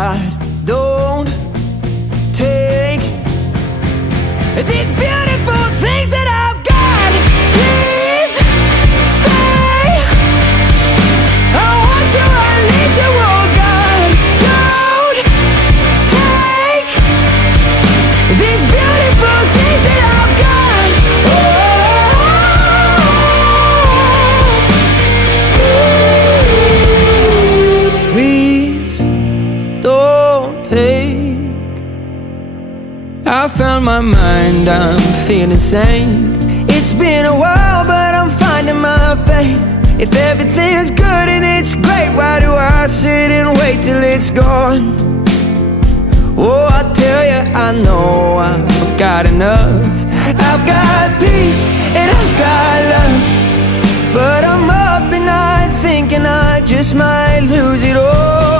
God, don't take these beautiful things that I've got. Please stay. I want you, I need you, oh God. Don't take these beautiful things that I've got. Please don't take. I found my mind, I'm feeling sane. It's been a while, but I'm finding my faith. If everything's good and it's great, why do I sit and wait till it's gone? Oh, I tell you, I know I've got enough. I've got peace and I've got love, but I'm up at night thinking I just might lose it all.